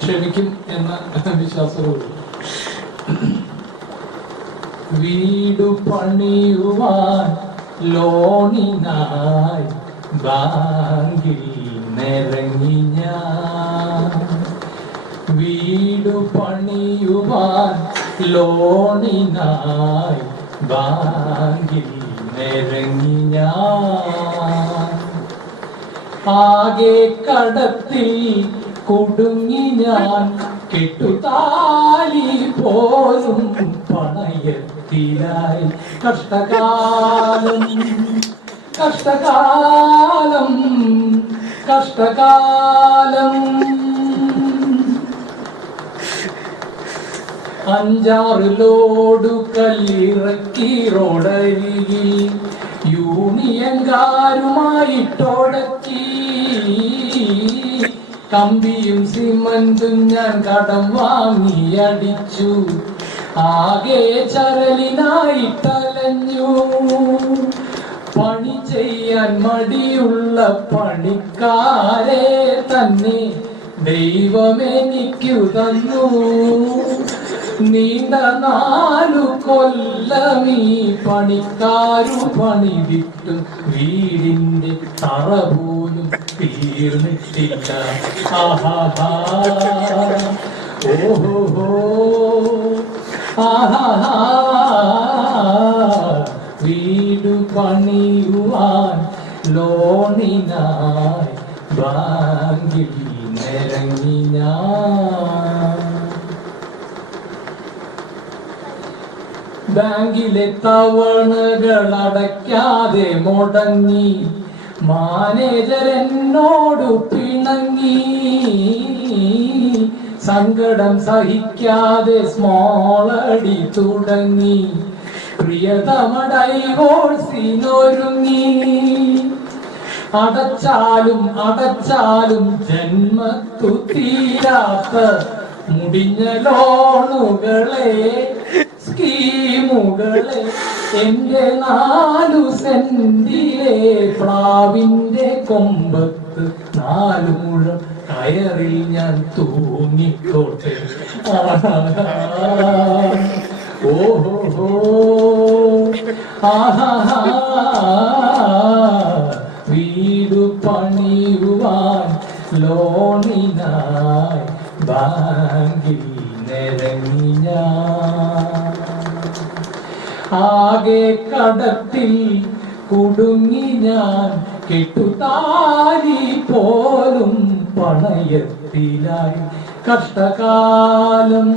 ക്ഷമിക്കും എന്ന വിശ്വാസത്തോടു വീടു പണിയുവാൻ ലോണിനായി ബാങ്കിൽ നിറങ്ങി ഞാൻ. വീടു പണിയുവാൻ ലോണിനായി ബാങ്കിൽ നിറങ്ങി ഞാൻ. ആകെ കടത്തിൽ കുടുങ്ങി ഞാൻ കെട്ടുതാലി പോലും പണയത്തിലായി. കഷ്ടകാലം കഷ്ടകാലം കഷ്ടകാലം. അഞ്ചാറ് ലോഡു കല്ലിറക്കി റോഡരികിൽ യൂണിയൻകാരുമായിട്ടോടക്കി കമ്പിയും സിമന്റും ഞാൻ കടം വാങ്ങി അടിച്ചു. ആകെ ചരലിനായി തലഞ്ഞു. പണി ചെയ്യാൻ മടിയുള്ള പണിക്കാരെ തന്നെ ദൈവമെനിക്കു തന്നു. നീണ്ട നാലു കൊല്ലമീ പണിക്കാരു പണിതിട്ടു വീടിന്റെ തറ പോലും തീർന്നിട്ടില്ല ഓഹോ വീടു പണിയുവാൻ ലോണിനായി ബാങ്കിൽ നിരങ്ങി ഞാൻ ബാങ്കിലെ തവണകൾ അടയ്ക്കാതെ മുടങ്ങി. മാനേജർ എന്നോട് പിണങ്ങി. സങ്കടം സഹിക്കാതെ സ്മോളടി തുടങ്ങി. പ്രിയതമ ഡൈവോഴ്സിനൊരുങ്ങി അടച്ചാലും അടച്ചാലും ജന്മത്തു തീരാത്ത മുടിഞ്ഞ ലോണുകളെ സ്കീമുകളെ എന്റെ നാലു സെന്റിലെ പ്ലാവിന്റെ കൊമ്പത്ത് നാലു മുഴം കയറിൽ ഞാൻ തൂങ്ങിക്കോട്ടെ. ഓഹോ. ആഹാ. വീടു പണിയുവാൻ ലോണിനായി ബാങ്കിൽ നിറങ്ങി ഞാൻ ആകെ കടത്തിൽ കുടുങ്ങി ഞാൻ കെട്ടുതാലി പോലും പണയത്തിലായി. കഷ്ടകാലം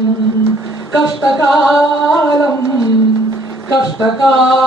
കഷ്ടകാലം കഷ്ടകാലം.